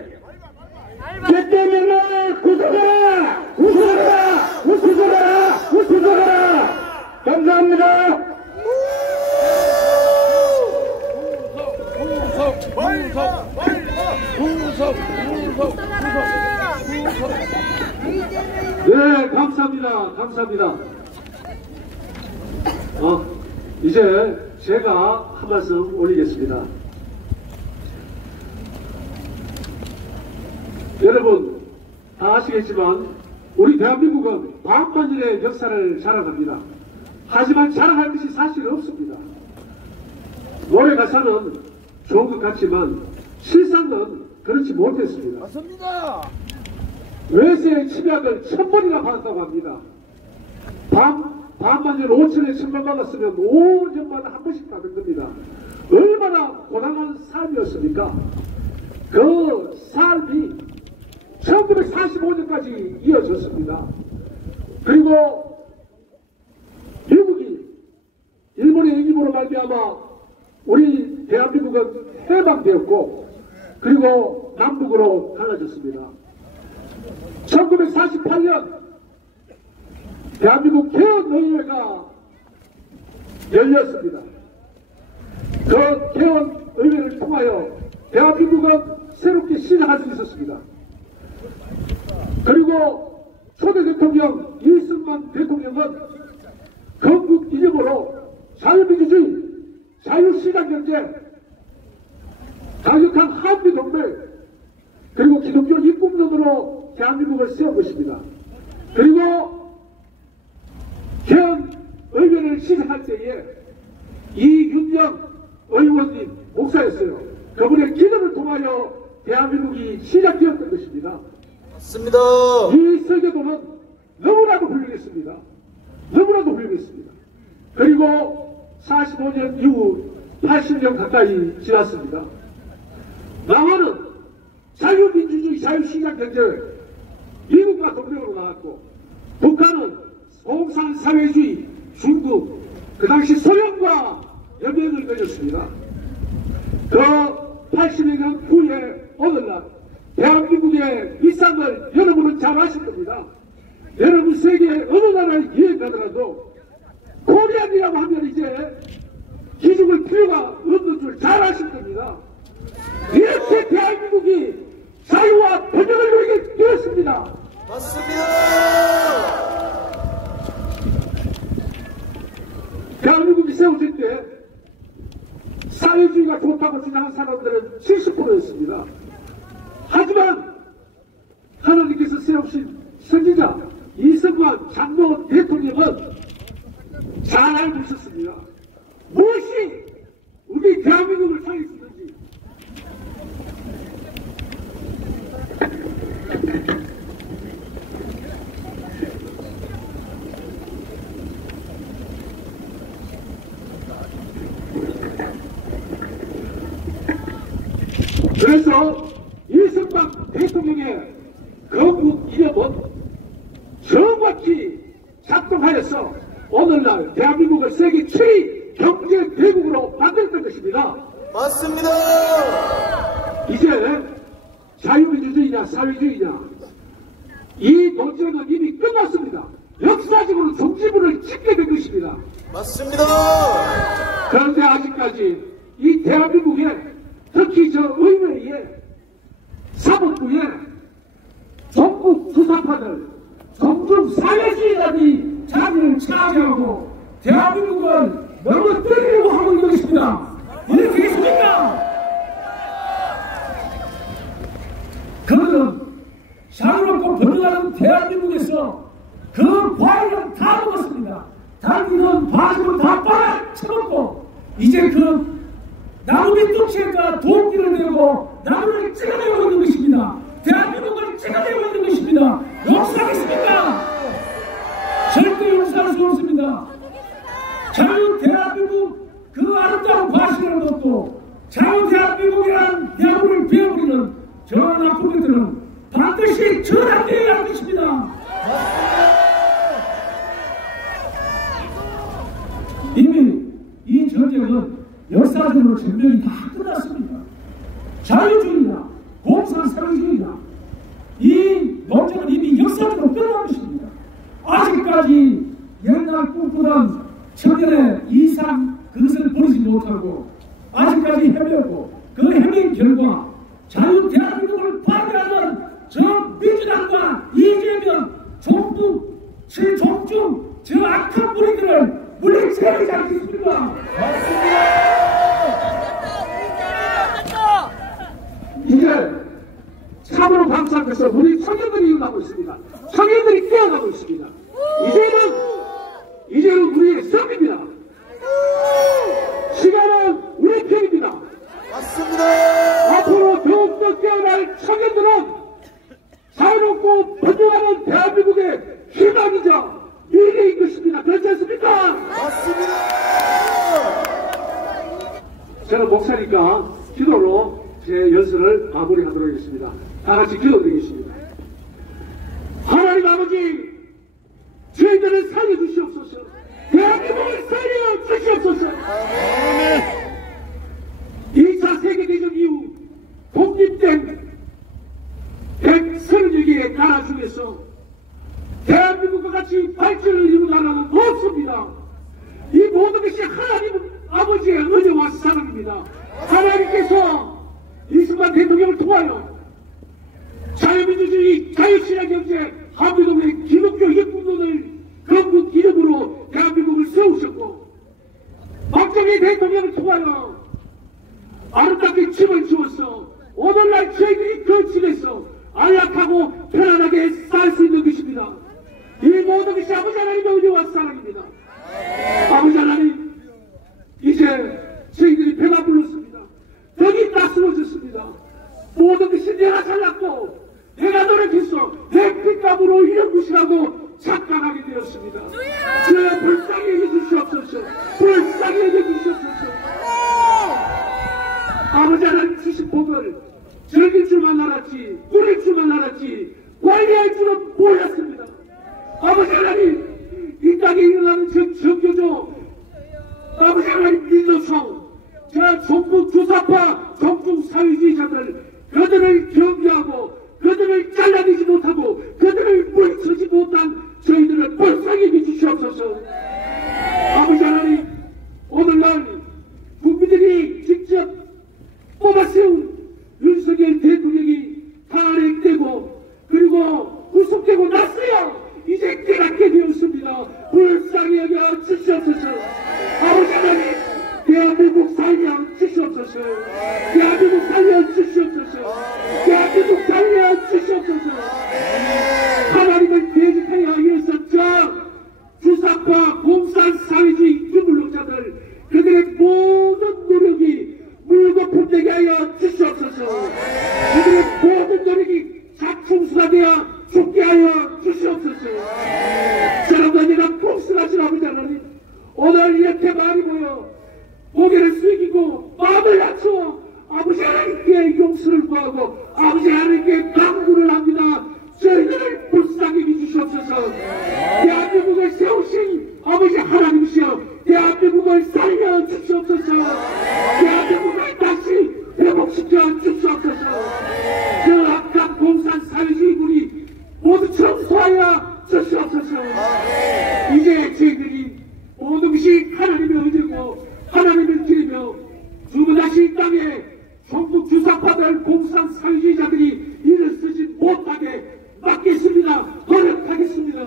기태명을 구속하라! 구속하라! 구속하라! 구속하라! 감사합니다. 네, 감사합니다. 감사합니다. 이제 제가 한 말씀 올리겠습니다. 여러분 다 아시겠지만 우리 대한민국은 반만년의 역사를 자랑합니다. 하지만 자랑할 것이 사실 없습니다. 노래 가사는 좋은 것 같지만 실상은 그렇지 못했습니다. 맞습니다. 외세의 침략을 1000번이나 받았다고 합니다. 반만년 5천에 1000번 받았으면 5년마다 한 번씩 받은 겁니다. 얼마나 고단한 삶이었습니까? 그 삶이 1945년까지 이어졌습니다. 그리고 미국이 일본의 임무로 말미암아 우리 대한민국은 해방되었고 그리고 남북으로 갈라졌습니다. 1948년 대한민국 개헌의회가 열렸습니다. 그 개헌의회를 통하여 대한민국은 새롭게 시작할 수 있었습니다. 그리고 초대 대통령 이승만 대통령은 건국 이념으로 자유민주주의, 자유시장경제, 강력한 한미동맹, 그리고 기독교 입국론으로 대한민국을 세운 것입니다. 그리고 개헌의회를 시작할 때에 이윤영 의원님 목사였어요. 그분의 기도를 통하여 대한민국이 시작되었던 것입니다. 맞습니다. 이 설교도는 너무나도 훌륭했습니다. 너무나도 훌륭했습니다. 그리고 45년 이후 80년 가까이 지났습니다. 남한은 자유민주주의, 자유시장경제, 미국과 동맹으로 나왔고 북한은 공산사회주의, 중국, 그 당시 소련과 연맹을 맺었습니다. 그 80여 년 후에 오늘날 대한민국의 위상을 여러분은 잘 아실 겁니다. 여러분 세계 어느 나라에 여행가더라도 코리안이라고 하면 이제 기죽을 필요가 없는 줄 잘 아실 겁니다. 이렇게 대한민국이 자유와 번영을 누리게 되었습니다. 맞습니다. 대한민국이 세워질 때 사회주의가 좋다고 주장한 사람들은 70%였습니다. 하지만 하나님께서 세우신 선지자 이승만 장로 대통령은 잘 알고 있었습니다. 무엇이 우리 대한민국을 살릴 수 있는지. 그래서 이승만 대통령의 건국 이념은 정확히 작동하여서 오늘날 대한민국을 세계 7위 경제 대국으로 만들었던 것입니다. 맞습니다. 이제 자유민주주의냐 사회주의냐 이 논쟁은 이미 끝났습니다. 역사적으로 종지부를 찍게 된 것입니다. 맞습니다. 그런데 아직까지 이 대한민국에 특히 저 의회에 사법부에 전국 수사판을 정중 사회주의자들이 자리를 차지하고 대한민국을 넘어뜨리려고 하고 있는 것입니다. 이렇게 되겠습니까? 그는 자유롭고 번영하는 대한민국에서 그 과일은 다 먹었습니다. 당기는 바지로 다 빨아쳐먹고 이제 그 나무밑 뚝새가 도끼를 내고 나무를 찍어내고 있는 것입니다. 대한민국을 찍어내고 있는 것입니다. 용서하겠습니까? 절대 용서할 수 없습니다. 자유 대한민국 그 아름다운 과실을 얻고 자유 대한민국이라는 야구를 베어버리는 저 나쁜 것들은 반드시 전환되어야 할 것입니다. 역사적으로 전쟁이 다 끝났습니다. 자유주의나 공산사회주의나 이 논쟁은 이미 역사적으로 끝난 것입니다. 아직까지 옛날 꿈꾸던 청년의 이상 그것을 버리지 못하고 아직까지 헤매고 그 헤맨 결과 자유 대한민국을 파괴하는 저 민주당과 이재명 종북 최종중 저 악한 무리들을 물리쳐야지 않겠습니까? 이제 참으로 감사한 것은 우리 청년들이 일어나고 있습니다. 청년들이 깨어나고 있습니다. 이제는 우리의 승리입니다. 시간은 우리 편입니다. 맞습니다. 앞으로 더욱더 깨어날 청년들은 자유롭고 번영하는 대한민국의 희망이자 미래인 것입니다. 그렇지 않습니까? 맞습니다. 저는 목사니까 기도로 제 연설을 마무리하도록 하겠습니다. 다 같이 기도드리겠습니다. 하나님 아버지, 저희들을 살려주시옵소서. 대한민국을 살려주시옵소서. 2차 세계대전 이후 독립된 136개의 나라 중에서 대한민국과 같이 발전을 이룬 나라는 없습니다. 이 모든 것이 하나님 아버지의 은혜와 사랑입니다. 하나님께서 이승만 대통령을 통하여 자유민주주의, 자유신화경제, 한미동맹, 기독교 역군론을 건국 이름으로 대한민국을 세우셨고, 박정희 대통령을 통하여 아름답게 집을 지어서 오늘날 저희들이 그 집에서 안락하고 편안하게 살 수 있는 것입니다. 이 모든 것이 아버지 하나님의 은혜와 사랑입니다. 아버지 하나님, 이제 저희들이 배가 불렀습니다. 덕이 따스러졌습니다. 모든 것이 내가 잘났고 내가 노력해서 내 핏값으로 이런 것이라고 착각하게 되었습니다. 저 불쌍히 여겨주시옵소서. 불쌍히 여겨주시옵소서. 아버지 하나님 주신 복을 즐길 줄만 알았지, 누릴 줄만 알았지, 관리할 줄은 몰랐습니다. 아버지 하나님, 이 땅에 일어나는 저 정교조, 아버지 하나님 민노총, 저 종북 주사파 종북 사회주의자들, 그들을 경계하고 그들을 잘라내지 못하고 그들을 물리치지 못한 저희들을 불쌍히 해주시옵소서. 아버지 하나님, 오늘날 국민들이 직접 뽑아세운 윤석열 대통령이 탄핵되고 그리고 구속되고 났어요. 이제 깨닫게 되었습니다. 불쌍히 여겨 주시옵소서. 아버지 하나님, 대한민국 살려 주시옵소서. 대한민국 살려 주시옵소서. 대한민국 살려 주시옵소서. 하나님을 대적하여 일었었죠. 주사파 공산사회주의 유물론자들, 그들의 모든 노력이 물거품되게 하여 주시옵소서. 그들의 모든 노력이 자충수가 죽게 하여 주시옵소서. 사람들이가 복수하신 아버지 하나님, 오늘 이렇게 많이 모여 고개를 숙이고 마음을 낮춰 아버지 하나님께 용서를 구하고 아버지 하나님께 강구를 합니다. 저희들을 불쌍히 해주시옵소서. 대한민국을 세우신 아버지 하나님이시여, 대한민국을 살려 주시옵소서. 대한민국을 다시 회복시켜 주시옵소서. 그 악한 공산사회주의군이 모두 청소하여 주시옵소서. 이제 저희들이 모든 것이 하나님의 은혜고 하나님을 기리며 주문하신 이 땅에 종북 주사파들 공산사회주의자들이 일을 쓰지 못하게 막겠습니다. 노력하겠습니다.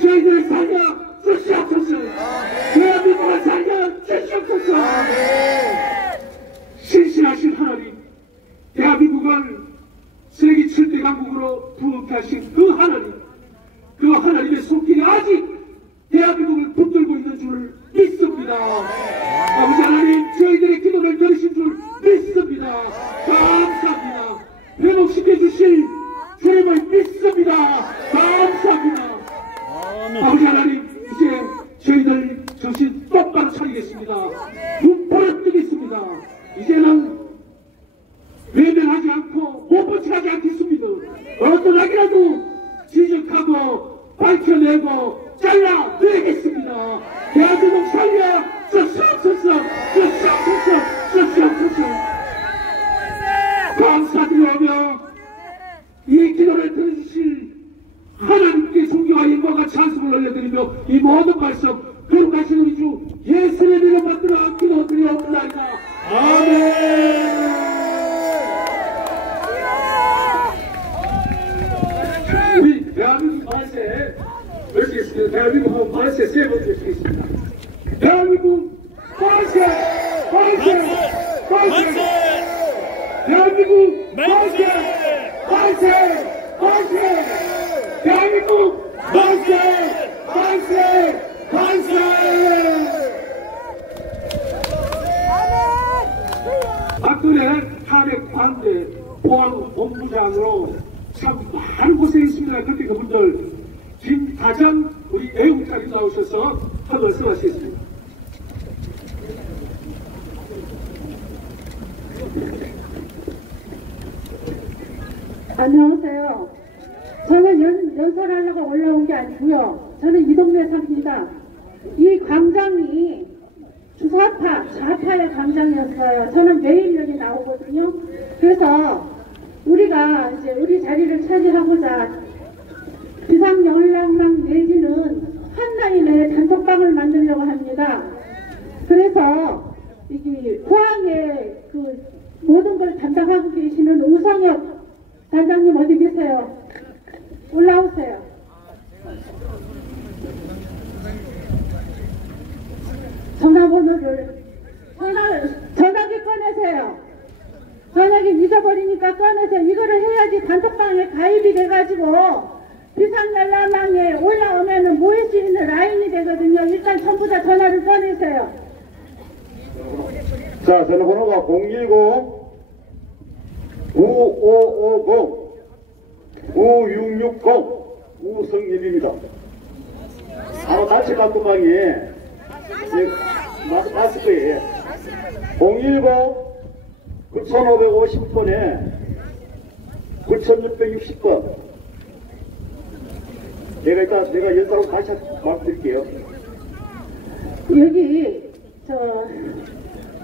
저희들 살려 주시옵소서. 대한민국을 살려 주시옵소서. 신실하신 하나님, 대한민국을 세계 7대 강국으로 부흥케 하신 그 하나님, 그 하나님의 손길이 아직 대한민국을 붙들고 있는 줄 믿습니다. 아버지 하나님, 저희들의 기도를 들으신 줄 믿습니다. 감사합니다. 회복시켜 주실 주님을 믿습니다. 감사합니다. 아버지 하나님, 이제 저희들 정신 똑바로 차리겠습니다. 눈 벌어뜨겠습니다. 이제는 외면하지 않고 못버치하지 않겠습니다. 어떤 악이라도 지적하고 밝혀내고 잘라내겠습니다. 대한민국 살려 주시옵소서. 주시옵소서. 그렇죠. 감사드리오며 이 기도를 들으실 하나님께 존경와 인과가 찬송을 올려드리며 이 모든 말씀 거룩하신 우리 주 예수의 이름 받들어 기도드리옵나이다. 아멘. 우리 대한민국 만세 외치겠습니다. 대한민국 만세 세 번 외치겠습니다. 대한민국 만세! 대한민국 만세! 대한민국 만세! 박근혜 탄핵 관대 포항 본부장으로 참 많은 고생했습니다. 그때 그분들 김다전 우리 애국자님 나오셔서 한 말씀 하시겠습니다. 안녕하세요. 저는 연설하려고 올라온 게 아니고요. 저는 이 동네에 삽니다. 이 광장이 주사파, 좌파의 광장이었어요. 저는 매일 여기 나오거든요. 그래서 우리가 이제 우리 자리를 차지하고자 비상연락망 내지는 한라인에 단톡방을 만들려고 합니다. 그래서 이 포항에 그 모든 걸 담당하고 계시는 우성혁 단장님 어디 계세요? 올라오세요. 전화번호를 전화기 꺼내세요. 전화기 잊어버리니까 꺼내세요. 이거를 해야지 단톡방에 가입이 돼가지고 비상연락망에 올라오면은 모일 수 있는 라인이 되거든요. 일단 전부 다 전화를 꺼내세요. 자, 전화번호가 010-9550-9660 우성일입니다. 바로 단체 단톡방이 맞을 거예요. 010-9550번에 9660번. 내가 연사로 다시 말씀드릴게요. 여기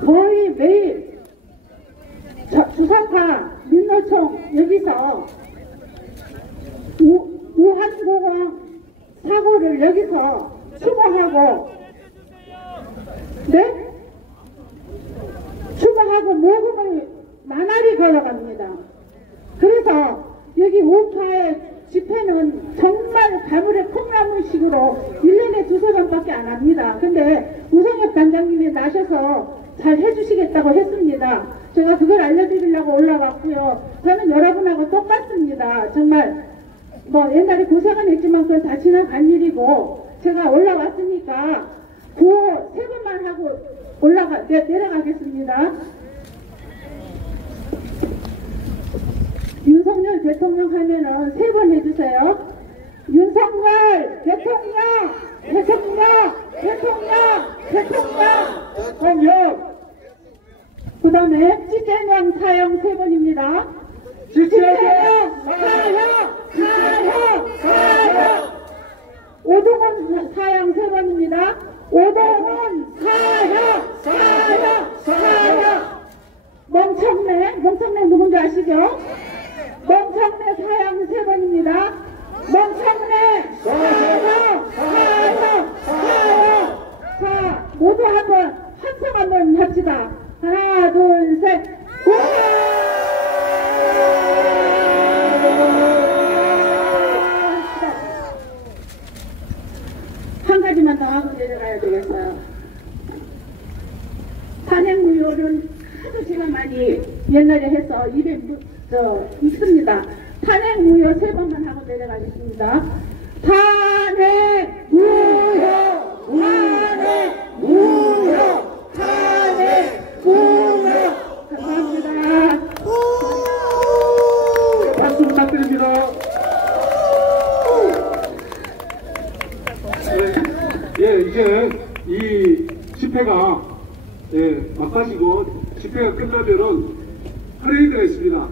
거의 매일 주사파 민노총 여기서 무한도공 사고를 여기서 추모하고 네? 추모하고 모금을 나날이 걸어갑니다. 그래서 여기 우파의 집회는 정말 가물의 콩나물식으로 1년에 2-3번밖에 안 합니다. 근데 우성혁 단장님이 나셔서 잘 해주시겠다고 했습니다. 제가 그걸 알려드리려고 올라갔고요. 저는 여러분하고 똑같습니다. 정말 뭐 옛날에 고생은 했지만 그건 다 지나간 일이고 제가 올라왔으니까 구호 3번만 하고 내려가겠습니다. 윤석열 대통령 하면은 3번 해주세요. 윤석열 대통령! 그 다음에 찌개명 사형 3번입니다. 찌개명 사형! 오동훈 사형 3번입니다. 오동훈 사형! 멍청내 누군지 아시죠? 멍청내 사형 3번입니다. 멍청내 사형! 자, 모두 한번 합성 한번 합시다. 하나, 둘, 셋. 한 가지만 더 하고 내려가야 되겠어요. 탄핵무효는 하도 제가 많이 옛날에 해서 입에 있습니다. 탄핵무효 3번만 하고 내려가겠습니다. 탄핵무효! 감사합니다. 박수 부탁드립니다. 예, 이제 이 집회가 막바지고 집회가 끝나면은 퍼레이드가 있습니다.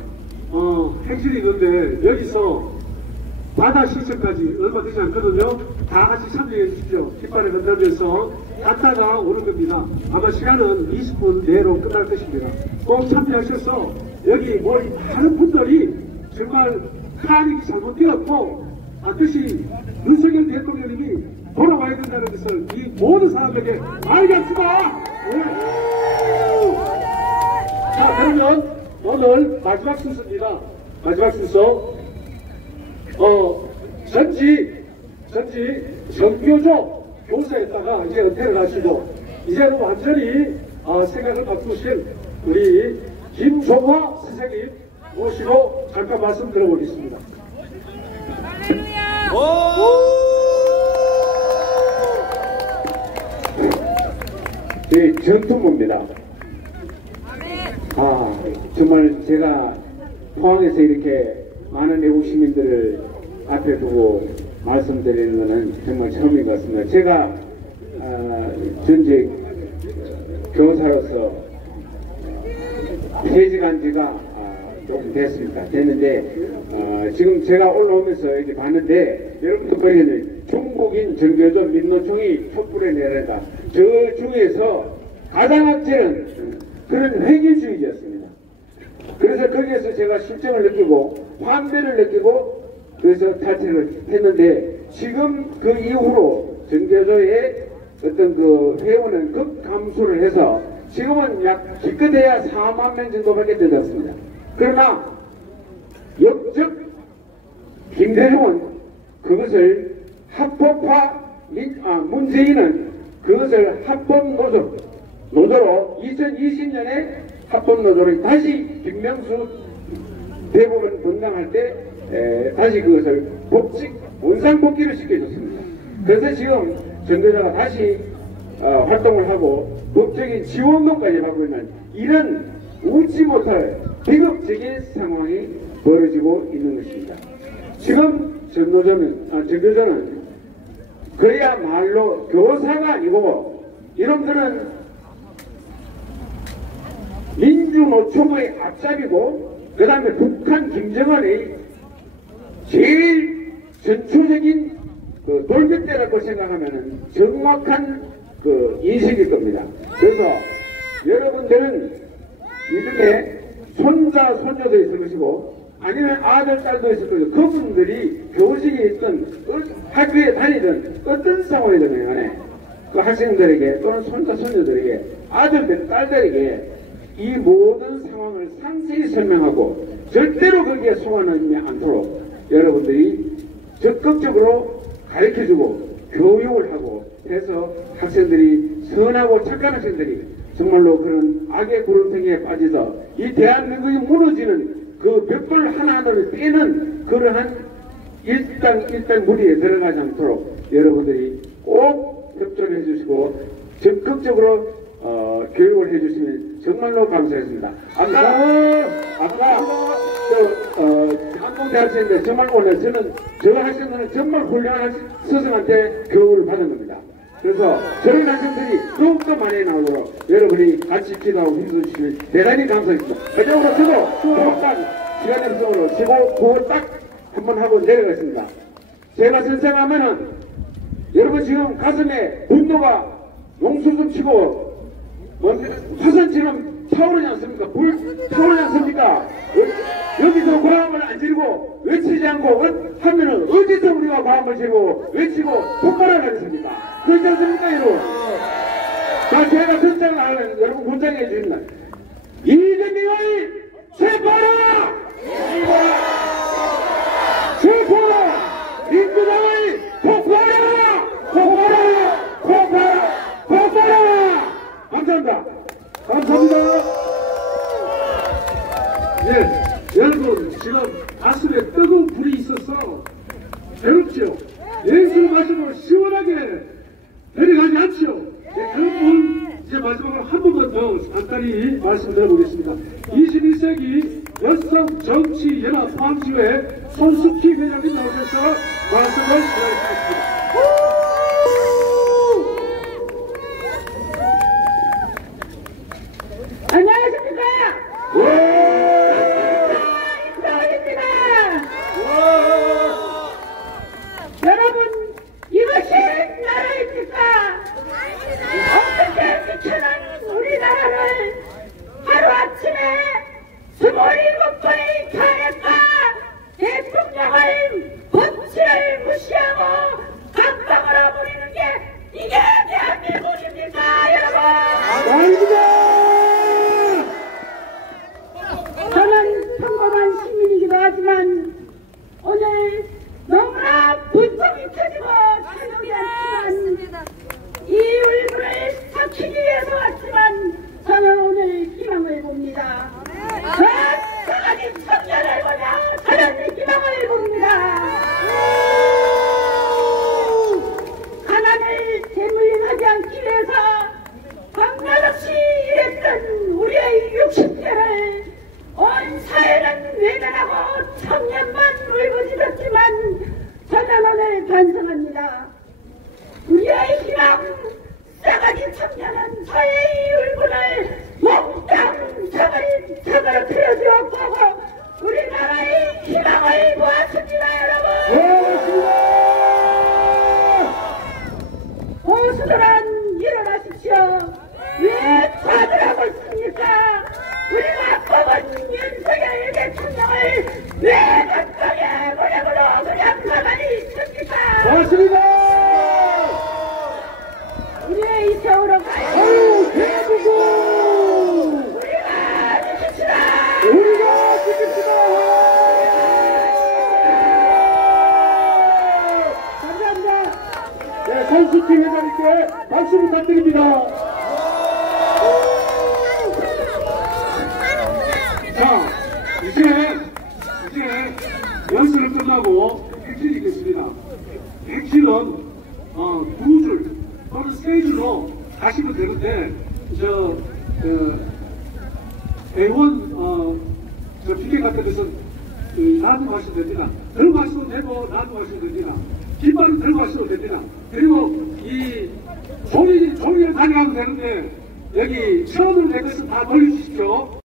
행진이 있는데 여기서 바다 시설까지 얼마 되지 않거든요. 다 같이 참여해 주십시오. 깃발을 흔들면서 갔다가 오는 겁니다. 아마 시간은 20분 내로 끝날 것입니다. 꼭 참여하셔서 여기 많은 분들이 정말 카닉이 잘못되었고 반드시 윤석열 대통령님이 돌아와야 된다는 것을 이 모든 사람에게 알겠습니다. 자, 그러면 오늘 마지막 순서입니다. 마지막 순서 전지 전교조 교사였다가 이제 은퇴를 하시고 이제는 완전히 생각을 바꾸신 우리 김종화 선생님 모시고 잠깐 말씀 들어보겠습니다. 저희 전투부입니다. 정말 제가 포항에서 이렇게 많은 애국 시민들을 앞에 두고 말씀드리는 것은 정말 처음인 것 같습니다. 제가 전직 교사로서 퇴직한 지가 조금 됐는데 지금 제가 올라오면서 이렇게 봤는데 여러분들 보이는 중국인 전교조 민노총이 촛불에 내려다 저 중에서 가장 악질은 그런 회계주의였습니다. 그래서 거기에서 제가 실정을 느끼고 환대를 느끼고 그래서 탈퇴를 했는데 지금 그 이후로 전교조의 어떤 그 회원은 급감소를 해서 지금은 약 기껏해야 4만 명 정도밖에 되었습니다. 그러나 역적 김대중은 그것을 합법화 문재인은 그것을 합법노조로 2020년에 합법노조를 다시 김명수 대법원 분당할 때 다시 그것을 원상복귀를 시켜줬습니다. 그래서 지금 전교조가 다시 활동을 하고 법적인 지원금까지 받고 있는 이런 웃지 못할 비극적인 상황이 벌어지고 있는 것입니다. 지금 전교조는 그야말로 교사가 아니고 이놈들은 민주노총의 앞잡이고 그 다음에 북한 김정은의 제일 전초적인 그 돌격대라고 생각하면 정확한 그 인식일 겁니다. 그래서 여러분들은 이렇게 손자, 손녀도 있을 것이고 아니면 아들, 딸도 있을 것이고 그분들이 교직에 있던 학교에 다니던 어떤 상황이든 간에 그 학생들에게 또는 손자, 손녀들에게 아들들, 딸들에게 이 모든 상황을 상세히 설명하고 절대로 거기에 속아넣지 않도록 여러분들이 적극적으로 가르쳐주고 교육을 하고 해서 학생들이 선하고 착한 학생들이 정말로 그런 악의 구름탱이에 빠져서 이 대한민국이 무너지는 그 벽돌 하나하나를 빼는 그러한 일당 무리에 들어가지 않도록 여러분들이 꼭 협조를 해주시고 적극적으로 교육을 해주시면 정말로 감사했습니다. 아까 한국대학생인데 정말 오늘 저 학생들은 정말 훌륭한 스승한테 교육을 받은 겁니다. 그래서 저런 학생들이 더욱더 많이 나오도록 여러분이 같이 기도하고 힘써주시면 대단히 감사합니다. 그쪽으로 저도 딱 시간 약속으로 15분 딱 한번 하고 내려가겠습니다. 제가 선생하면은 여러분 지금 가슴에 분노가 용수 좀 치고 화산처럼 타오르지 않습니까? 불 타오르지 않습니까? 여기서 과음을 안 지르고 외치지 않고 하면은 어디서 우리가 과음을 지르고 외치고 폭발을 하겠습니까? 그렇지 않습니까 여러분? 자, 제가 선장을 하면 여러분 권장해 주십니다. 이재명을 체포하라! 체포하라! 민주당을 폭파하라! 폭파하라! 폭파하라! 폭파하라! 감사합니다. 감사합니다. 예, 여러분 지금 가슴에 뜨거운 불이 있어서 괴롭죠. 냉수 마시고 시원하게 내려가지 않죠. 예, 그분 이제 마지막으로 한 번만 더 간단히 말씀드려보겠습니다. 21세기 여성정치연합 포항지회 손숙희 회장님 나오셔서 말씀을 드리겠습니다. 안녕하십니까? 인사드립니다. 청년은 사회의 울분을 몽땅 적을 틀어주었고 우리나라의 희망을 보았습니다, 여러분. 보수들은 일어나십시오. 왜 과들하고 있습니까? 우리가 뽑은 윤석열 대통령을 왜 각각의 모략으로 그냥 가만히 있습니까? 맞습니다. 우리의 이 세월은 아유, 대한민국! 우리가 지킵시다! 우리가 지킵시다! 감사합니다. 네, 선수팀 회장님께 박수 부탁드립니다. 자, 이제 연설을 끝나고 백신이 있겠습니다. 백신은 두 줄 또는 세 줄로 가시면 되는데 A1 피켓 같은 것은 나도 마시면 됩니다. 들고 가시면 되고 나도 마시면 됩니다. 깃발은 들고 가시면 됩니다. 그리고 이 종이를 가져가면 되는데 여기 천원으로 된 것은 다 돌려주십시오.